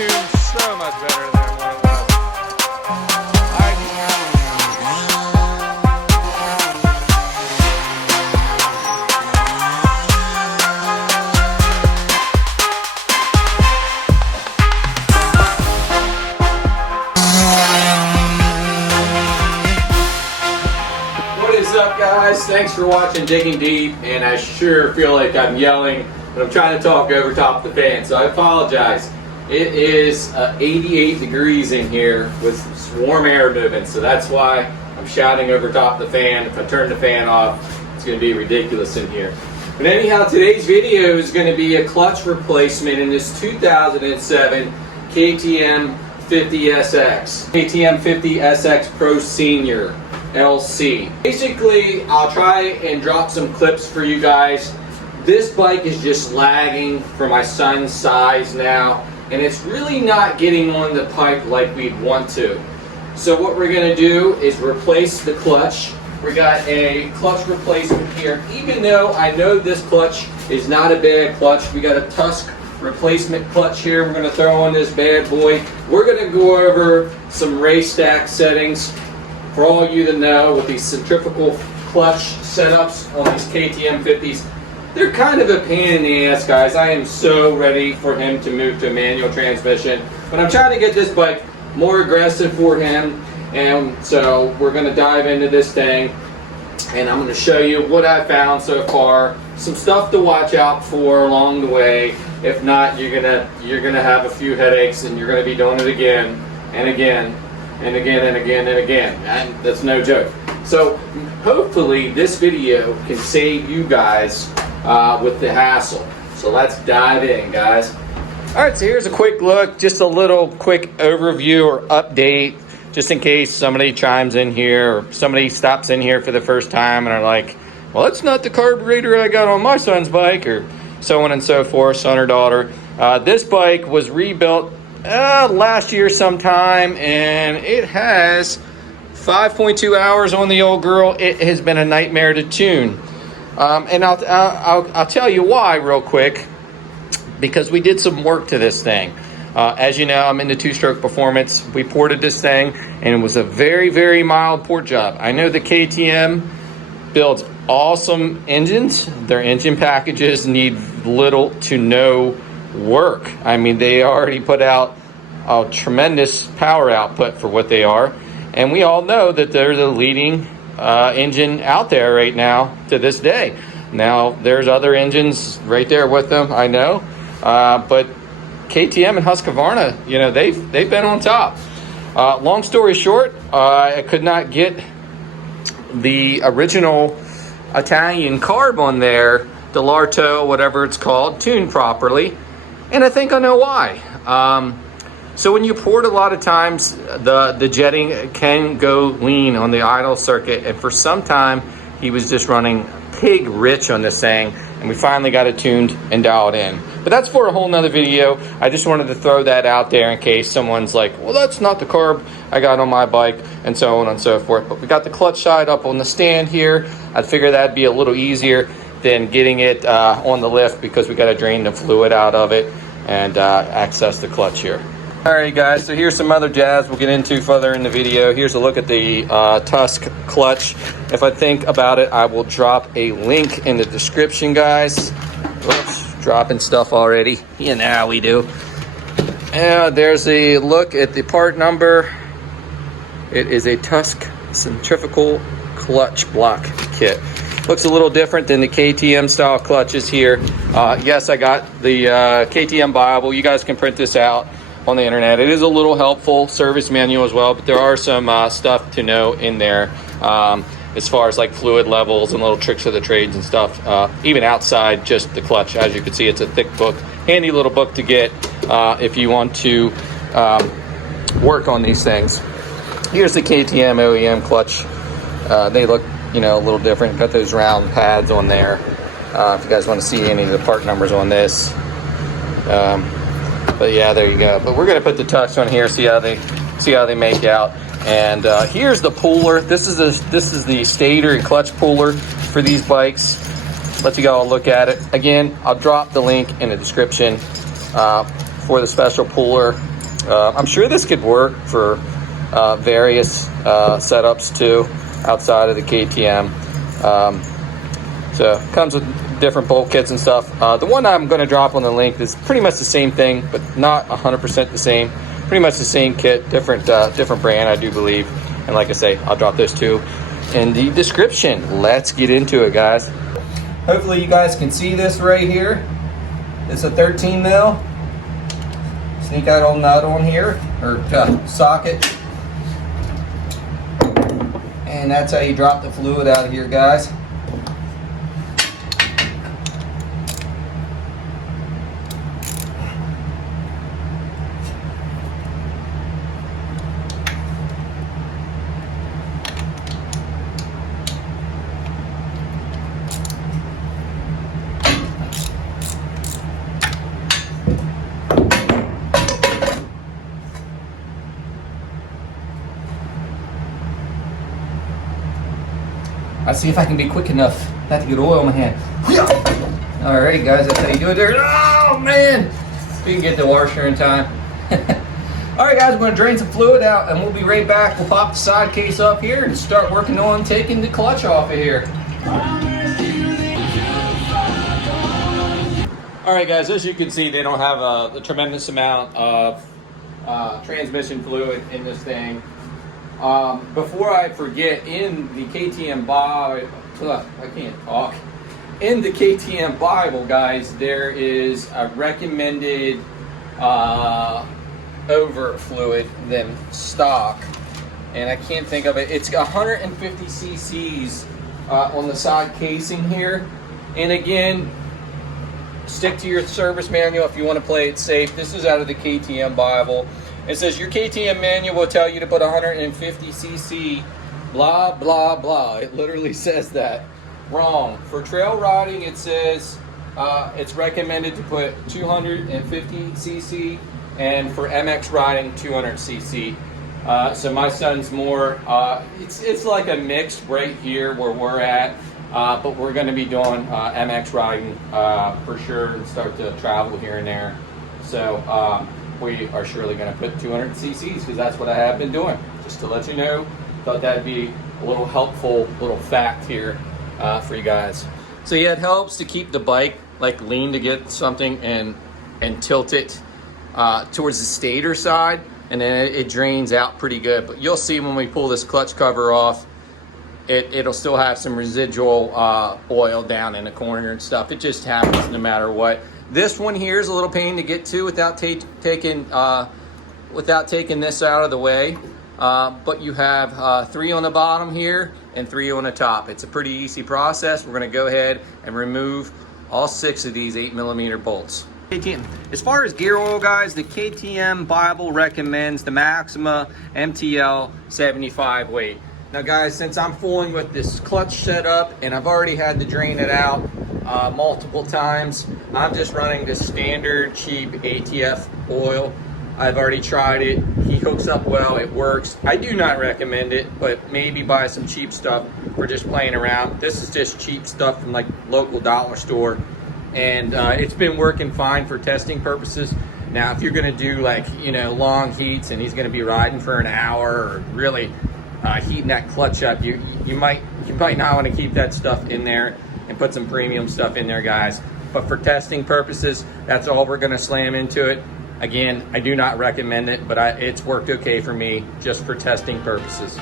tuned so much better than what it was. What is up, guys? Thanks for watching Digging Deep, and I sure feel like I'm yelling, but I'm trying to talk over top the fan, so I apologize. It is 88 degrees in here with warm air moving, so that's why I'm shouting over top the fan. If I turn the fan off, it's going to be ridiculous in here. But anyhow, today's video is going to be a clutch replacement in this 2007 KTM 50SX. KTM 50SX Pro Senior LC. Basically, I'll try and drop some clips for you guys. This bike is just lagging for my son's size now, and it's really not getting on the pipe like we'd want to. So what we're going to do is replace the clutch. We got a clutch replacement here. Even though I know this clutch is not a bad clutch, we got a Tusk replacement clutch here. We're going to throw on this bad boy. We're going to go over some race stack settings for all of you to know with these centrifugal clutch setups on these KTM 50s. They're kind of a pain in the ass, guys. I am so ready for him to move to a manual transmission, but I'm trying to get this bike more aggressive for him, and so we're going to dive into this thing, and I'm going to show you what I found so far, some stuff to watch out for along the way. If not, you're gonna have a few headaches, and you're going to be doing it again and again and again and again and again, and that's no joke. So hopefully this video can save you guys with the hassle. So let's dive in, guys. All right, so here's a quick look, just a little quick overview or update, just in case somebody chimes in here or somebody stops in here for the first time and are like, well, that's not the carburetor I got on my son's bike, or so on and so forth, son or daughter. This bike was rebuilt last year sometime, and it has 5.2 hours on the old girl. It has been a nightmare to tune. And I'll tell you why real quick, because we did some work to this thing. As you know, I'm into two-stroke performance. We ported this thing, and it was a very, very mild port job. I know the KTM builds awesome engines. Their engine packages need little to no work. I mean, they already put out a tremendous power output for what they are, and we all know that they're the leading engine out there right now to this day. Now there's other engines right there with them, I know, but KTM and Husqvarna, you know, they've been on top. Long story short, I could not get the original Italian carb on there, the Larto, whatever it's called, tuned properly, and I think I know why. So when you port, a lot of times the jetting can go lean on the idle circuit, and for some time he was just running pig rich on this thing, and we finally got it tuned and dialed in. But that's for a whole nother video. I just wanted to throw that out there in case someone's like, well, that's not the carb I got on my bike, and so on and so forth. But we got the clutch side up on the stand here. I figure that'd be a little easier than getting it on the lift, because we got to drain the fluid out of it and access the clutch here. Alright guys, so here's some other jazz we'll get into further in the video. Here's a look at the Tusk clutch. If I think about it, I will drop a link in the description, guys. Oops, dropping stuff already. You know how we do. There's a look at the part number. It is a Tusk centrifugal clutch block kit. Looks a little different than the KTM style clutches here. Yes, I got the KTM Bible. You guys can print this out on the internet. It is a little helpful service manual as well, but there are some stuff to know in there as far as like fluid levels and little tricks of the trades and stuff, even outside just the clutch. As you can see, it's a thick book, handy little book to get if you want to work on these things. Here's the KTM OEM clutch. They look, you know, a little different. Got those round pads on there. If you guys want to see any of the part numbers on this. But yeah, there you go. But we're gonna put the Tusk on here, see how they make out. And here's the puller. This is the stator and clutch puller for these bikes. Let you all look at it. Again, I'll drop the link in the description for the special puller. I'm sure this could work for various setups too, outside of the KTM. So it comes with different bolt kits and stuff. The one I'm going to drop on the link is pretty much the same thing, but not 100% the same. Pretty much the same kit, different brand, I do believe. And like I say, I'll drop those two in the description. Let's get into it, guys. Hopefully you guys can see this right here. It's a 13 mil. Sneak out old nut on here, or socket. And that's how you drop the fluid out of here, guys. I'll see if I can be quick enough not to get oil in my hand. Alright guys, that's how you do it there. Oh man! We can get the washer in time. Alright guys, we're going to drain some fluid out and we'll be right back. We'll pop the side case up here and start working on taking the clutch off of here. Alright guys, as you can see, they don't have a tremendous amount of transmission fluid in this thing. Before I forget, in the KTM Bible, I can't talk. In the KTM Bible, guys, there is a recommended over fluid than stock, and I can't think of it. It's 150 cc's on the side casing here. And again, stick to your service manual if you want to play it safe. This is out of the KTM Bible. It says your KTM manual will tell you to put 150 cc blah blah blah. It literally says that. Wrong. For trail riding, it says it's recommended to put 250 cc, and for MX riding 200 cc. So my son's more it's like a mix right here where we're at, but we're going to be doing MX riding for sure and start to travel here and there. So we are surely going to put 200 cc's because that's what I have been doing. Just to let you know, thought that'd be a little helpful little fact here for you guys. So yeah, it helps to keep the bike like lean to get something and tilt it towards the stator side, and then it drains out pretty good. But you'll see when we pull this clutch cover off, it'll still have some residual oil down in the corner and stuff. It just happens no matter what. This one here is a little pain to get to without taking this out of the way. But you have 3 on the bottom here and 3 on the top. It's a pretty easy process. We're going to go ahead and remove all 6 of these 8mm bolts. KTM. As far as gear oil, guys, the KTM Bible recommends the Maxima MTL 75 weight. Now guys, since I'm fooling with this clutch setup and I've already had to drain it out multiple times, I'm just running the standard cheap ATF oil. I've already tried it. He hooks up well, it works. I do not recommend it, but maybe buy some cheap stuff for just playing around. This is just cheap stuff from like local dollar store, and it's been working fine for testing purposes. Now if you're gonna do like, you know, long heats and he's gonna be riding for an hour or really heating that clutch up, you might not want to keep that stuff in there and put some premium stuff in there, guys. But for testing purposes, that's all we're going to slam into it. Again, I do not recommend it, but it's worked okay for me just for testing purposes.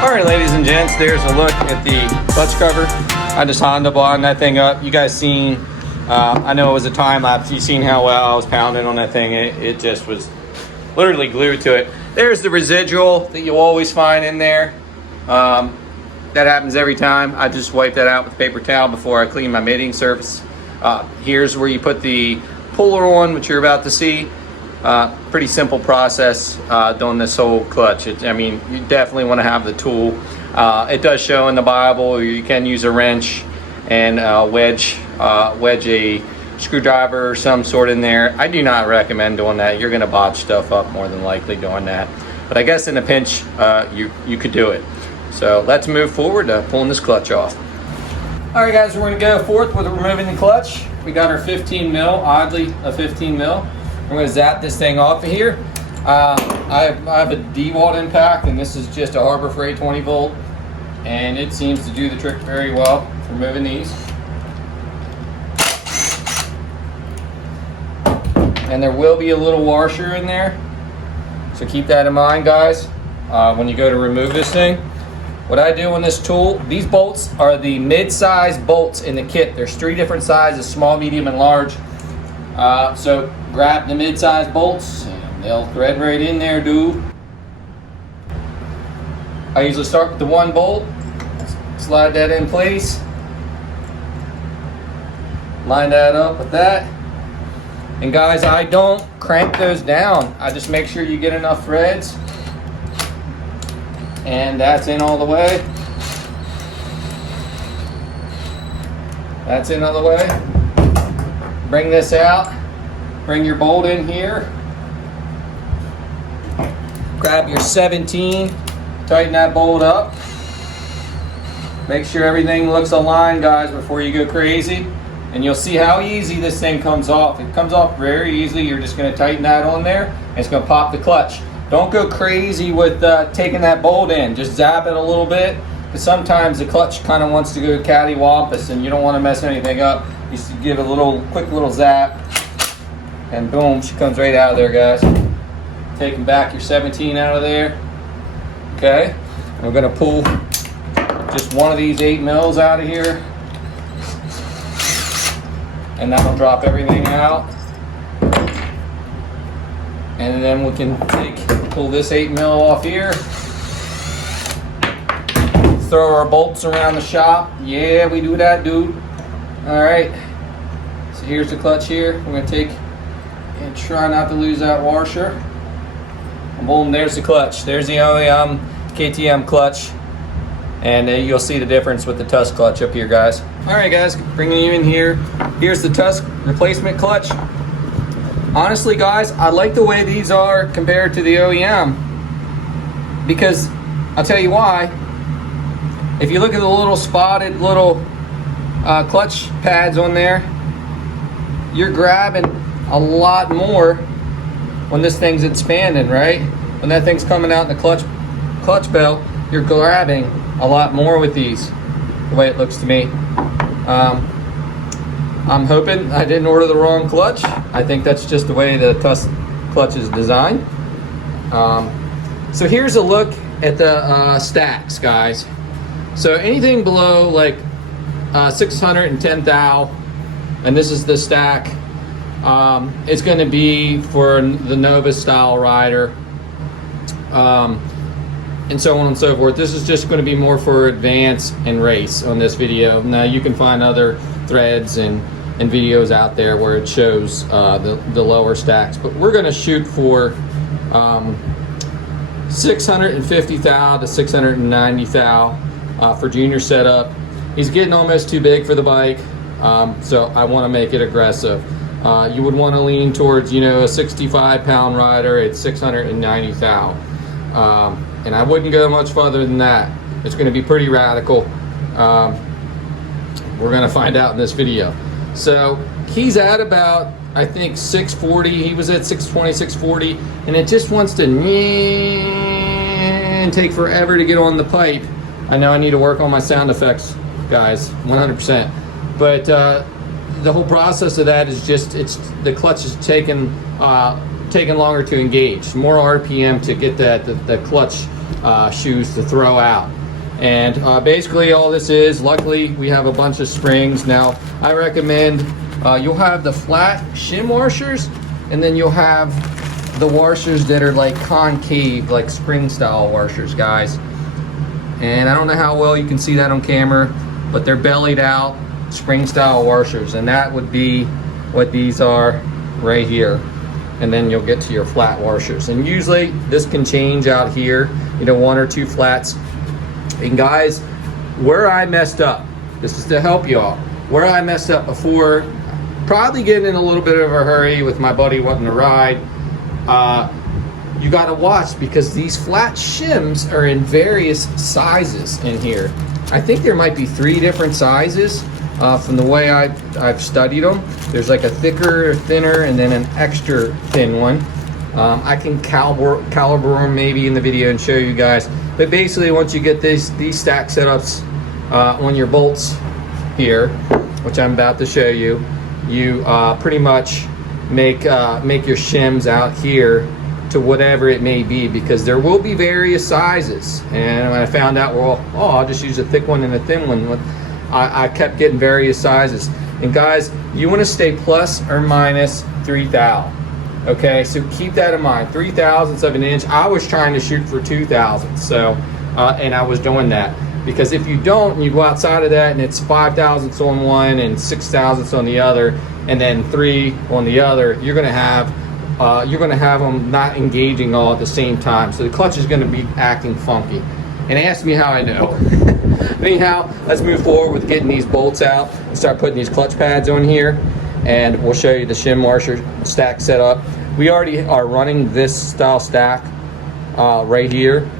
All right, ladies and gents, there's a look at the clutch cover. I just Honda bottomed that thing up. You guys seen, I know it was a time lapse. You seen how well I was pounding on that thing. It just was literally glued to it. There's the residual that you'll always find in there. That happens every time. I just wipe that out with a paper towel before I clean my mating surface. Here's where you put the puller on, which you're about to see. Pretty simple process doing this whole clutch. I mean, you definitely want to have the tool. It does show in the Bible you can use a wrench and wedge a screwdriver or some sort in there. I do not recommend doing that. You're going to botch stuff up more than likely doing that. But I guess in a pinch, you could do it. So let's move forward to pulling this clutch off. All right, guys, we're going to go forth with removing the clutch. We got our 15 mil, oddly a 15 mil. We're going to zap this thing off of here. I have a D-Walt impact, and this is just a Harbor Freight 20 volt, and it seems to do the trick very well for moving these. And there will be a little washer in there, so keep that in mind, guys, when you go to remove this thing. What I do on this tool, these bolts are the mid-size bolts in the kit. There's 3 different sizes, small, medium, and large. So grab the mid-size bolts, and they'll thread right in there, dude. I usually start with the 1 bolt, slide that in place, line that up with that. And guys, I don't crank those down. I just make sure you get enough threads. And that's in all the way. That's in all the way. Bring this out. Bring your bolt in here. Grab your 17. Tighten that bolt up. Make sure everything looks aligned, guys, before you go crazy. And you'll see how easy this thing comes off. It comes off very easily. You're just going to tighten that on there, and it's going to pop the clutch. Don't go crazy with taking that bolt in. Just zap it a little bit, because sometimes the clutch kind of wants to go cattywampus, and you don't want to mess anything up. You just give it a quick little zap, and boom, she comes right out of there, guys. Taking back your 17 out of there. Okay, and we're going to pull just one of these 8 mils out of here. And that'll drop everything out. And then we can pull this 8 mil off here. Throw our bolts around the shop. Yeah, we do that, dude. All right. So here's the clutch here. We're gonna take and try not to lose that washer. And boom, there's the clutch. There's the OEM KTM clutch. And you'll see the difference with the Tusk clutch up here, guys. All right, guys, bringing you in here. Here's the Tusk replacement clutch. Honestly, guys, I like the way these are compared to the OEM, because I'll tell you why. If you look at the little spotted little clutch pads on there, you're grabbing a lot more when this thing's expanding, right? When that thing's coming out in the clutch belt, you're grabbing a lot more with these, the way it looks to me. I'm hoping I didn't order the wrong clutch. I think that's just the way the Tusk clutch is designed. So here's a look at the stacks, guys. So anything below like 610 thou, and this is the stack, it's going to be for the Nova style rider, and so on and so forth. This is just going to be more for advance and race on this video. Now you can find other threads and videos out there where it shows the lower stacks, but we're going to shoot for 650 thou to 690 thou for junior setup. He's getting almost too big for the bike, so I want to make it aggressive. You would want to lean towards, a 65 pound rider at 690 thou. And I wouldn't go much farther than that. It's going to be pretty radical. We're going to find out in this video. So he's at about, I think, 640. He was at 620, 640, and it just wants to and take forever to get on the pipe. I know I need to work on my sound effects, guys, 100%. But the whole process of that is just the clutch is taking longer to engage, more RPM to get the clutch shoes to throw out. And basically all this is, luckily we have a bunch of springs. Now I recommend you'll have the flat shim washers, and then you'll have the washers that are like concave, like spring style washers, guys. And I don't know how well you can see that on camera, but they're bellied out spring style washers, and that would be what these are right here. And then you'll get to your flat washers, and usually this can change out here, 1 or 2 flats. And guys, where I messed up, this is to help you all, where I messed up before, probably getting in a little bit of a hurry with my buddy wanting to ride, you got to watch because these flat shims are in various sizes in here. I think there might be 3 different sizes from the way I've studied them. There's like a thicker, thinner, and then an extra thin one. I can caliber them maybe in the video and show you guys. But basically, once you get these stack setups on your bolts here, which I'm about to show you, you pretty much make your shims out here to whatever it may be, because there will be various sizes. And when I found out, well, I'll just use a thick one and a thin one, I kept getting various sizes. And guys, you want to stay plus or minus 3 thou. Okay, so keep that in mind. 3 thousandths of an inch. I was trying to shoot for 2 thousandths, so and I was doing that, because if you don't, and you go outside of that, and it's 5 thousandths on one and 6 thousandths on the other, and then 3 on the other, you're gonna have them not engaging all at the same time. So the clutch is gonna be acting funky. And ask me how I know. Anyhow, let's move forward with getting these bolts out and start putting these clutch pads on here. And we'll show you the shim washer stack setup. We already are running this style stack right here,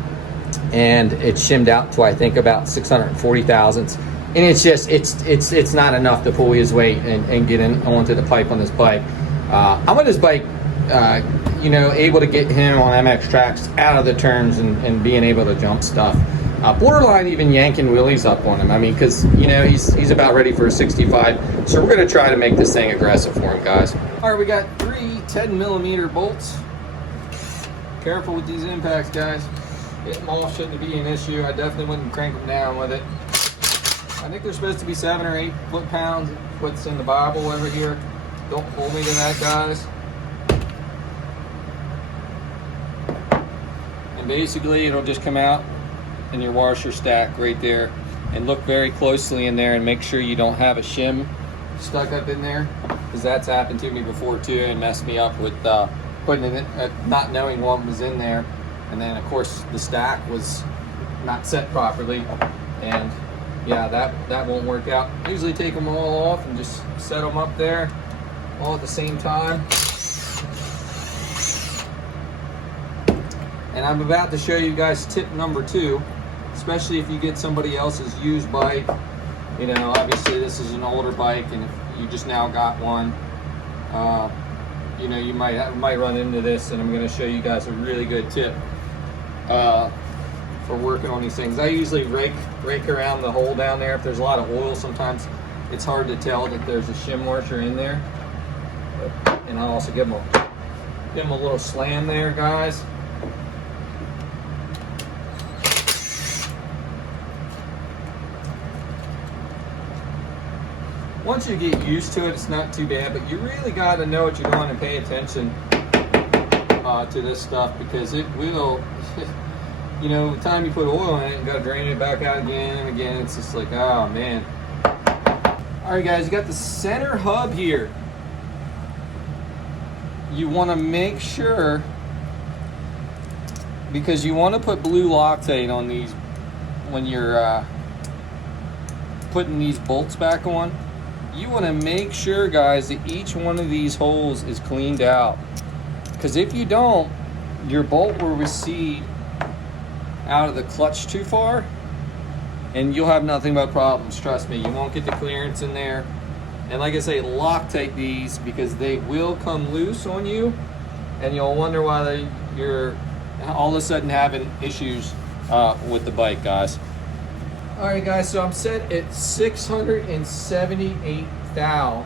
and it's shimmed out to, I think, about 640 thousandths. And it's just, it's not enough to pull his weight and get in onto the pipe on this bike. I'm on this bike, you know, able to get him on MX tracks out of the turns and being able to jump stuff. Borderline even yanking wheelies up on him. I mean, because, you know, he's about ready for a 65. So we're going to try to make this thing aggressive for him, guys. All right, we got 3 10mm bolts. Careful with these impacts, guys. Getting them off shouldn't be an issue. I definitely wouldn't crank them down with it. I think they're supposed to be 7 or 8 foot-pounds. What's in the Bible over here. Don't hold me to that, guys. And basically, it'll just come out in your washer stack right there, and look very closely in there and make sure you don't have a shim stuck up in there, because that's happened to me before too and messed me up with putting it in, not knowing what was in there. And then of course the stack was not set properly, and yeah, that won't work out. Usually take them all off and just set them up there all at the same time. And I'm about to show you guys tip number 2, especially if you get somebody else's used bike. You know, obviously this is an older bike, and if you just now got one, you know, you might run into this, and I'm going to show you guys a really good tip for working on these things. I usually rake around the hole down there. If there's a lot of oil, sometimes it's hard to tell that there's a shim washer in there. And I'll also give them a little slam there, guys. Once you get used to it, it's not too bad, but you really got to know what you're doing and pay attention to this stuff, because it will, you know, the time you put oil in it and got to drain it back out again and again, it's just like, oh man. All right, guys, you got the center hub here. You want to make sure, because you want to put blue Loctite on these when you're putting these bolts back on. You want to make sure, guys, that each one of these holes is cleaned out, because if you don't, your bolt will recede out of the clutch too far and you'll have nothing but problems. Trust me, you won't get the clearance in there. And like I say, Loctite these, because they will come loose on you and you'll wonder why you're all of a sudden having issues with the bike, guys. All right, guys, so I'm set at 678 thou.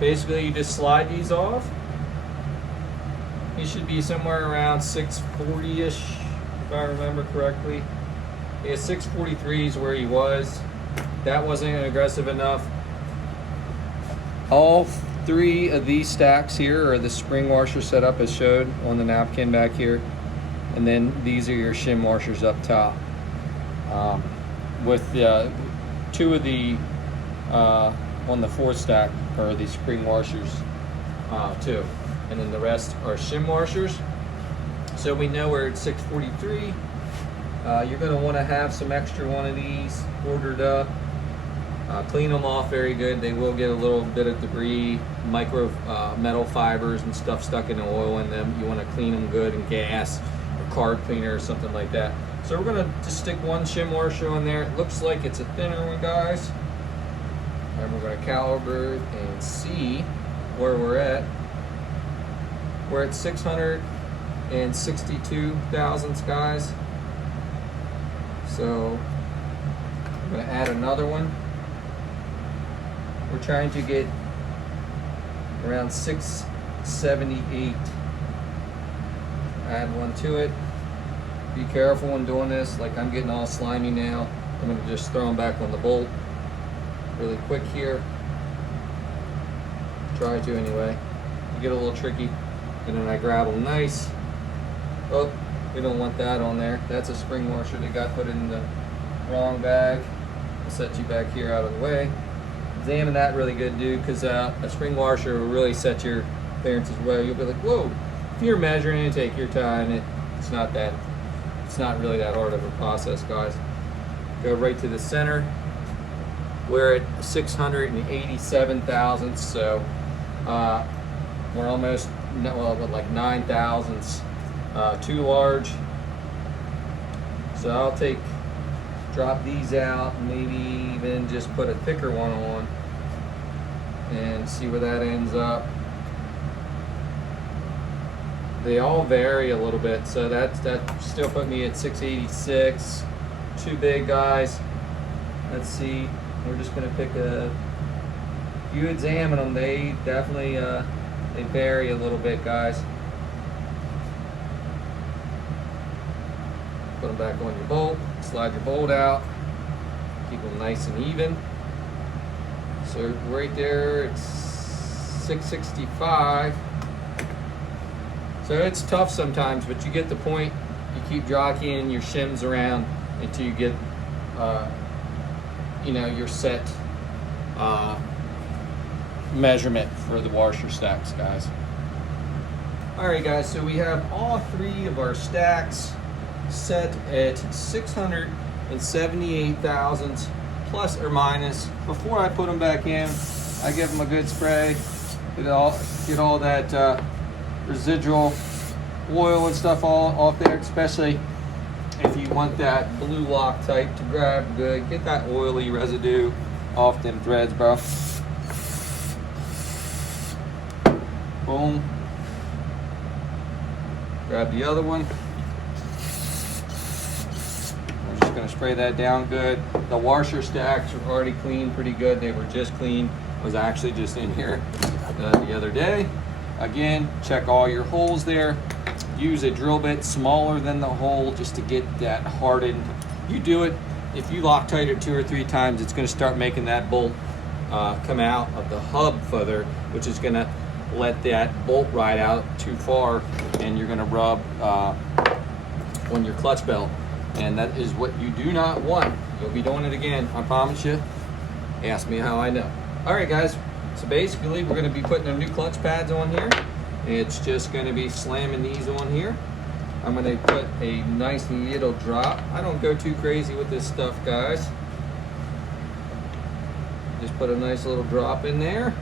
Basically, you just slide these off. You should be somewhere around 640-ish, if I remember correctly. Yeah, 643 is where he was. That wasn't aggressive enough. All 3 of these stacks here are the spring washer setup as showed on the napkin back here. And then these are your shim washers up top. With 2 of the on the 4th stack are the spring washers too, and then the rest are shim washers. So we know we're at 643. You're going to want to have some extra one of these ordered up. Clean them off very good. They will get a little bit of debris, micro metal fibers and stuff stuck in the oil in them. You want to clean them good in gas or card cleaner or something like that. So we're gonna just stick one shim washer on there. It looks like it's a thinner one, guys. And we're gonna calibrate and see where we're at. We're at 662 thousandths, guys. So I'm gonna add another one. We're trying to get around 678. Add one to it. Be careful when doing this. Like, I'm getting all slimy now. I'm gonna just throw them back on the bolt really quick here. Try to anyway. You get a little tricky, and then I grab them nice. Oh, we don't want that on there. That's a spring washer that got put in the wrong bag. I'll set you back here out of the way. Examine that really good, dude, because a spring washer will really set your clearance as well. You'll be like, whoa. If you're measuring it, take your time. It's not really that hard of a process, guys. Go right to the center. We're at 687 thousandths, so we're almost, well, like 9 thousandths too large. So I'll drop these out, maybe even just put a thicker one on and see where that ends up. They all vary a little bit, so that still put me at 686. Too big, guys. Let's see. We're just gonna pick a. If you examine them, they definitely they vary a little bit, guys. Put them back on your bolt. Slide your bolt out. Keep them nice and even. So right there, it's 665. So it's tough sometimes, but you get the point. You keep jockeying your shims around until you get, your set measurement for the washer stacks, guys. All right, guys. So we have all three of our stacks set at 678 thousandths plus or minus. Before I put them back in, I give them a good spray. Get all that residual oil and stuff all off there, especially if you want that blue Loctite to grab good. Get that oily residue off them threads, bro. Boom. Grab the other one. We're just gonna spray that down good. The washer stacks are already clean pretty good. They were just clean. I was actually just in here the other day. Again, check all your holes there. Use a drill bit smaller than the hole just to get that hardened. You do it, if you Loctite it 2 or 3 times, it's gonna start making that bolt come out of the hub further, which is gonna let that bolt ride out too far, and you're gonna rub on your clutch belt. And that is what you do not want. You'll be doing it again, I promise you. Ask me how I know. All right, guys. So basically, we're going to be putting our new clutch pads on here. It's just going to be slamming these on here. I'm going to put a nice little drop. I don't go too crazy with this stuff, guys. Just put a nice little drop in there.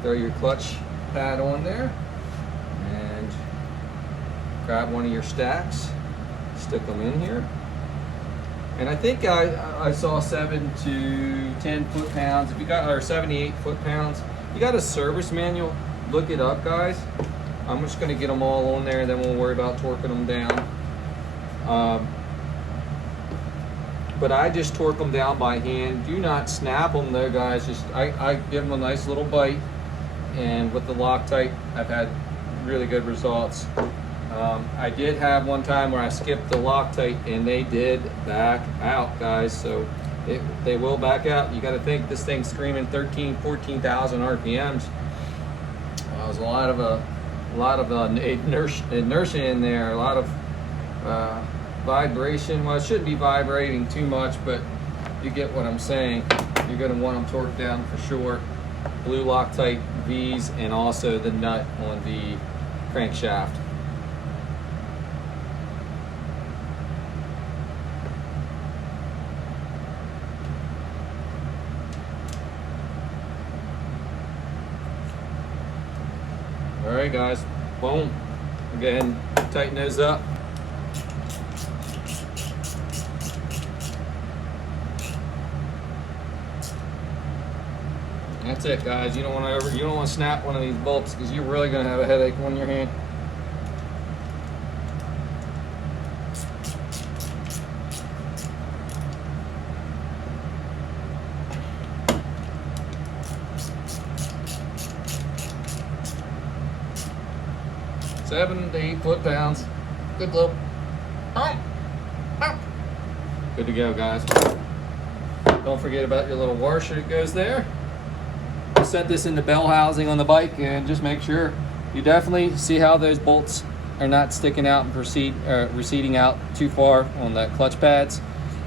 Throw your clutch pad on there. And grab one of your stacks. Stick them in here. And I think I saw 7 to 10 foot-pounds. If you got, or 78 foot-pounds, you got a service manual, look it up, guys. I'm just gonna get them all on there, and then we'll worry about torquing them down. But I just torque them down by hand. Do not snap them though, guys. Just I give them a nice little bite, and with the Loctite, I've had really good results. I did have one time where I skipped the Loctite and they did back out, guys. So they will back out. You got to think this thing's screaming 14,000 RPMs. There's a lot of inertia in there, a lot of vibration. Well, it shouldn't be vibrating too much, but you get what I'm saying. You're going to want them torqued down for sure. Blue Loctite V's, and also the nut on the crankshaft. right, guys, boom. Go ahead and tighten those up. That's it, guys. You don't want to snap one of these bolts because you're really going to have a headache on your hand. Seven to 8 foot-pounds. Good load. Good to go, guys. Don't forget about your little washer that goes there. Set this in the bell housing on the bike and just make sure you definitely see how those bolts are not sticking out and receding out too far on the clutch pads.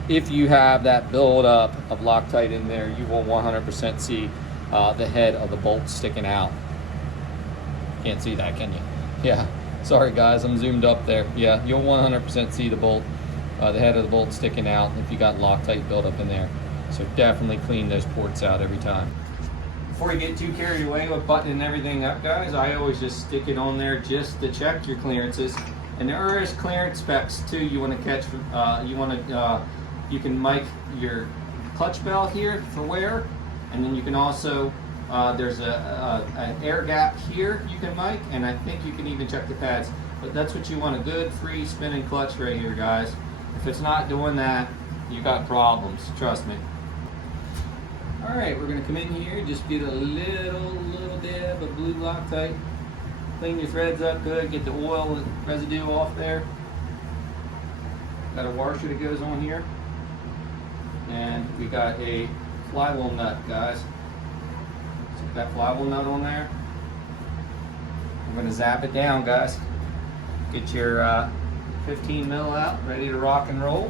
If you have that build up of Loctite in there, you will 100% see the head of the bolt sticking out. Can't see that, can you? Yeah, sorry guys, I'm zoomed up there. Yeah, you'll 100% see the bolt, the head of the bolt sticking out if you got Loctite build up in there. So definitely clean those ports out every time. Before you get too carried away with buttoning everything up, guys, I always just stick it on there just to check your clearances. And there is clearance specs too. You want to catch. You can mic your clutch bell here for wear, and then you can also there's an air gap here you can mic, and I think you can even check the pads. But that's what you want, a good free spinning clutch right here, guys. If it's not doing that, you got problems. Trust me. All right, we're gonna come in here, just get a little dab of blue Loctite. Clean your threads up good, get the oil and residue off there. Got a washer that goes on here. And we got a flywheel nut, guys. Stick that flywheel nut on there. I'm gonna zap it down, guys. Get your 15 mil out, ready to rock and roll.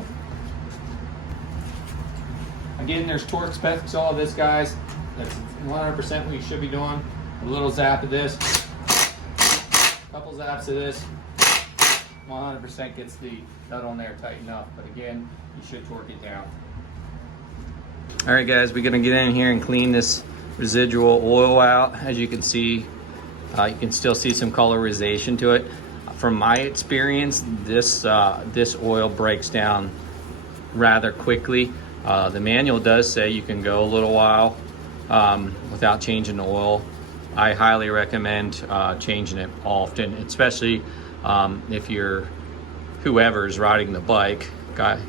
Again, there's torque specs, all of this, guys. That's 100% what you should be doing. A little zap of this, a couple zaps of this, 100% gets the nut on there tightened up. But again, you should torque it down. All right, guys, we're gonna get in here and clean this residual oil out. As you can see, you can still see some colorization to it. From my experience, this oil breaks down rather quickly. The manual does say you can go a little while without changing the oil. I highly recommend changing it often, especially if you're whoever's riding the bike, guy,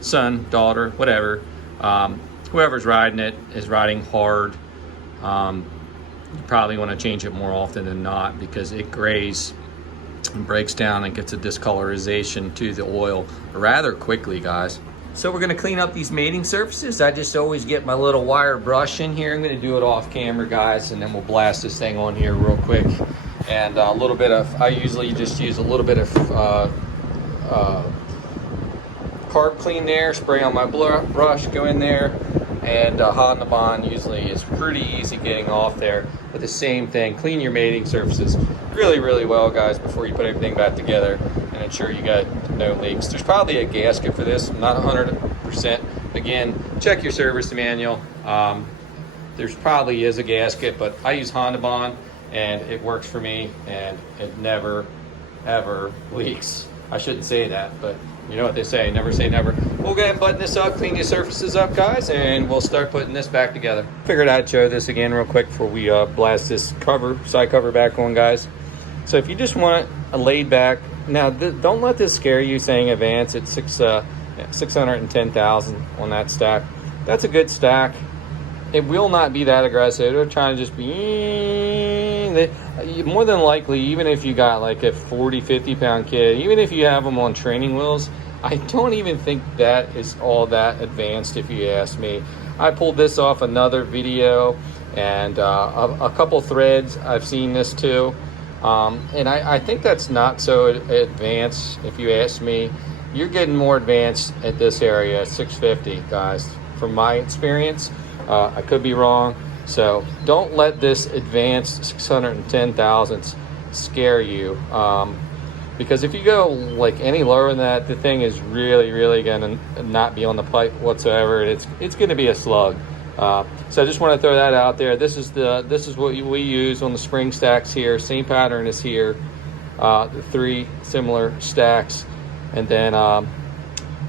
son, daughter, whatever. Whoever's riding it is riding hard. You probably want to change it more often than not because it grays and breaks down and gets a discolorization to the oil rather quickly, guys. So we're gonna clean up these mating surfaces. I just always get my little wire brush in here. I'm gonna do it off camera, guys, and then we'll blast this thing on here real quick. And a little bit of, I usually just use a little bit of carb clean there, spray on my brush, go in there, and Honda Bond usually is pretty easy getting off there. But the same thing, clean your mating surfaces really well, guys, before you put everything back together and ensure you got no leaks. There's probably a gasket for this, I'm not 100%. Again, check your service manual. There's probably is a gasket, but I use Honda Bond and it works for me and it never ever leaks. I shouldn't say that, but you know what they say, never say never. We'll go ahead and button this up, clean your surfaces up, guys, and we'll start putting this back together. Figured I'd show this again real quick before we blast this side cover back on, guys. So if you just want a laid back, now don't let this scare you saying Advance at 610,000 on that stack. That's a good stack. It will not be that aggressive. It'll try to just be, more than likely, even if you got like a 40-50 pound kid, even if you have them on training wheels, I don't even think that is all that advanced if you ask me. I pulled this off another video and a couple threads I've seen this too. And I think that's not so advanced if you ask me. You're getting more advanced at this area, 650, guys, from my experience. I could be wrong. So don't let this advanced 610,000 scare you. Because if you go like any lower than that, the thing is really gonna not be on the pipe whatsoever. It's gonna be a slug. So I just want to throw that out there. This is what we use on the spring stacks here. Same pattern as here. The 3 similar stacks, and then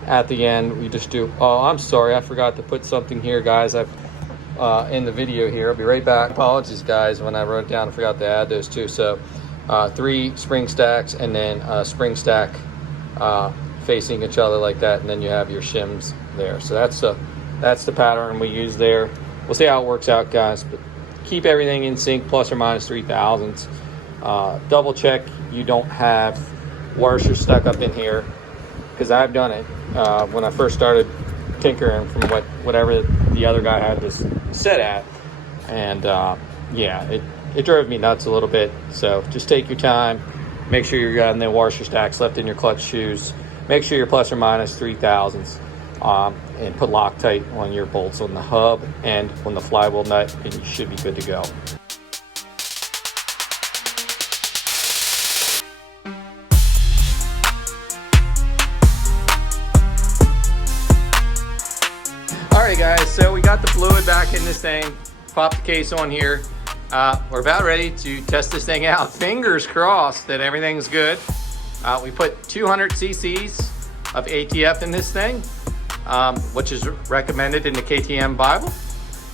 at the end we just do. Oh, I'm sorry, I forgot to put something here, guys. I've in the video here. I'll be right back. Apologies, guys. When I wrote it down, I forgot to add those two. So 3 spring stacks, and then a spring stack facing each other like that, and then you have your shims there. So that's the pattern we use there. We'll see how it works out, guys, but keep everything in sync, plus or minus 3 thousandths. Double check you don't have washers stuck up in here, because I've done it when I first started tinkering from whatever the other guy had this set at, and yeah, it drove me nuts a little bit. So just take your time, make sure you're getting the washer stacks left in your clutch shoes, make sure you're plus or minus 3 thousandths, and put Loctite on your bolts on the hub and on the flywheel nut, and you should be good to go. Alright guys, so we got the fluid back in this thing, pop the case on here. We're about ready to test this thing out. Fingers crossed that everything's good. We put 200 cc's of ATF in this thing, which is recommended in the KTM Bible.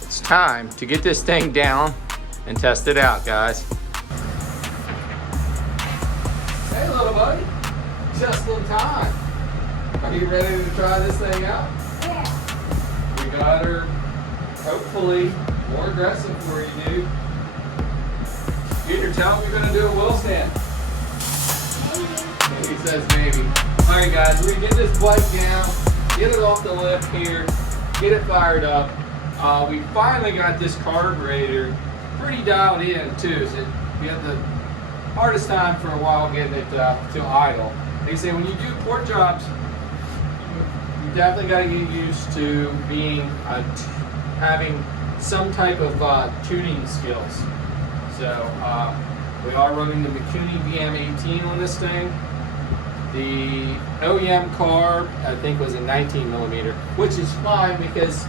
It's time to get this thing down and test it out, guys. Hey little buddy, just in time. Are you ready to try this thing out? We got her, hopefully, more aggressive for you, dude. Either tell him you're going to do a wheel stand. Maybe. He says maybe. Alright guys, we get this bike down, get it off the lift here, get it fired up. We finally got this carburetor pretty dialed in too. So we had the hardest time for a while getting it to idle. They say when you do port jobs, you definitely got to get used to being having some type of tuning skills. So we are running the Mikuni VM18 on this thing. The OEM carb I think was a 19 millimeter, which is fine because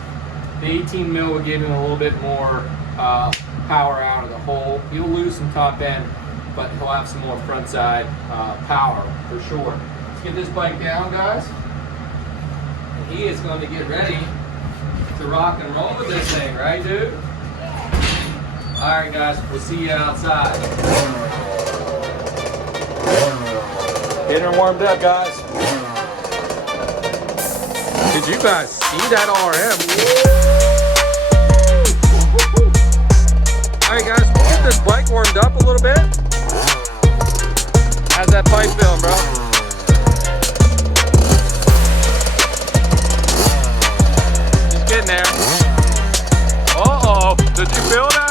the 18 mil will give it a little bit more power out of the hole. He'll lose some top end, but he'll have some more front side power for sure. Let's get this bike down, guys. And he is going to get ready to rock and roll with this thing, right, dude? Alright, guys, we'll see you outside. Getting her warmed up, guys. Did you guys see that RM? Alright, guys, we'll get this bike warmed up a little bit. How's that pipe feeling, bro? Just getting there. Uh-oh, did you feel that?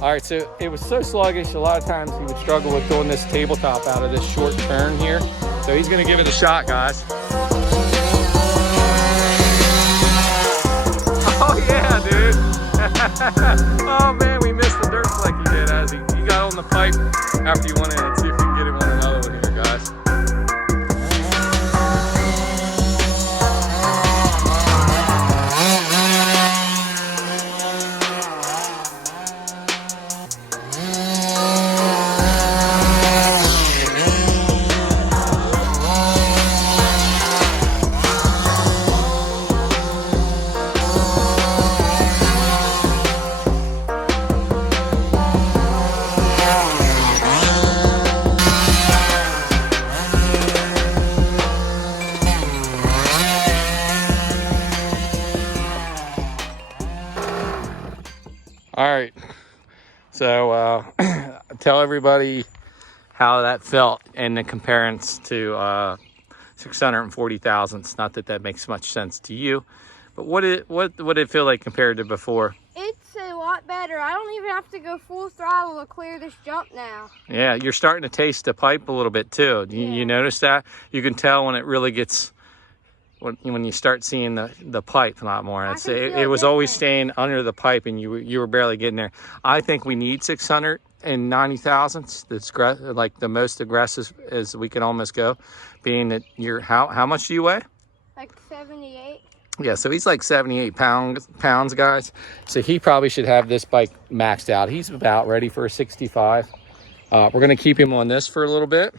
Alright, so it was so sluggish, a lot of times he would struggle with throwing this tabletop out of this short turn here. So he's going to give it a shot, guys. Oh yeah, dude. Oh man, we missed the dirt fleck he did as he got on the pipe after you went in. Let's see if we can get him on another one here, guys. All right, so tell everybody how that felt in the comparison to 640 thousandths. Not that that makes much sense to you, but what did it feel like compared to before? It's a lot better. I don't even have to go full throttle to clear this jump now. Yeah, you're starting to taste the pipe a little bit too. You notice that? You can tell when it really gets, when you start seeing the pipe a lot more. It was always staying under the pipe, and you were barely getting there. I think we need 690 thousandths. That's like the most aggressive as we can almost go, being that you're how much do you weigh? Like 78. Yeah, so he's like 78 pounds, guys. So he probably should have this bike maxed out. He's about ready for a 65. We're going to keep him on this for a little bit.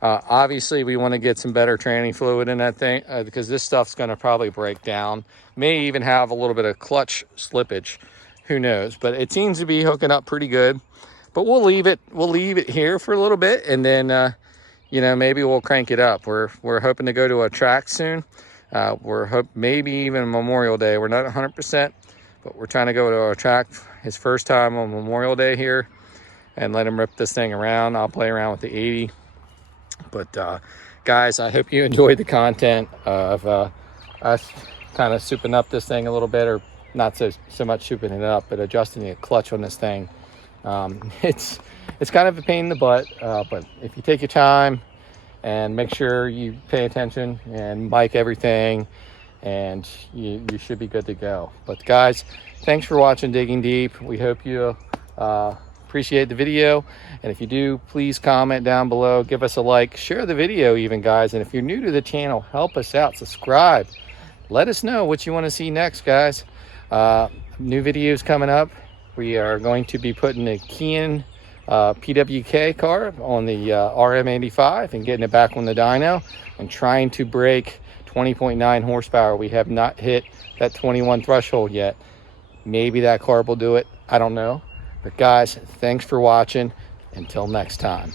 Obviously, we want to get some better training fluid in that thing because this stuff's going to probably break down. May even have a little bit of clutch slippage. Who knows? But it seems to be hooking up pretty good. But we'll leave it here for a little bit, and then you know, maybe we'll crank it up. We're hoping to go to a track soon. Maybe even Memorial Day. We're not 100%, but we're trying to go to a track his first time on Memorial Day here and let him rip this thing around. I'll play around with the 80. But guys, I hope you enjoyed the content of us kind of souping up this thing a little bit, or not so much souping it up, but adjusting the clutch on this thing. It's kind of a pain in the butt, but if you take your time and make sure you pay attention and mic everything, and you should be good to go. But guys, thanks for watching Digging Deep. We hope you appreciate the video, and if you do, please comment down below, give us a like, share the video even, guys. And if you're new to the channel, help us out, subscribe, let us know what you want to see next, guys. New videos coming up. We are going to be putting a Kean PWK car on the RM85 and getting it back on the dyno and trying to break 20.9 horsepower. We have not hit that 21 threshold yet. Maybe that car will do it. I don't know. But guys, thanks for watching. Until next time.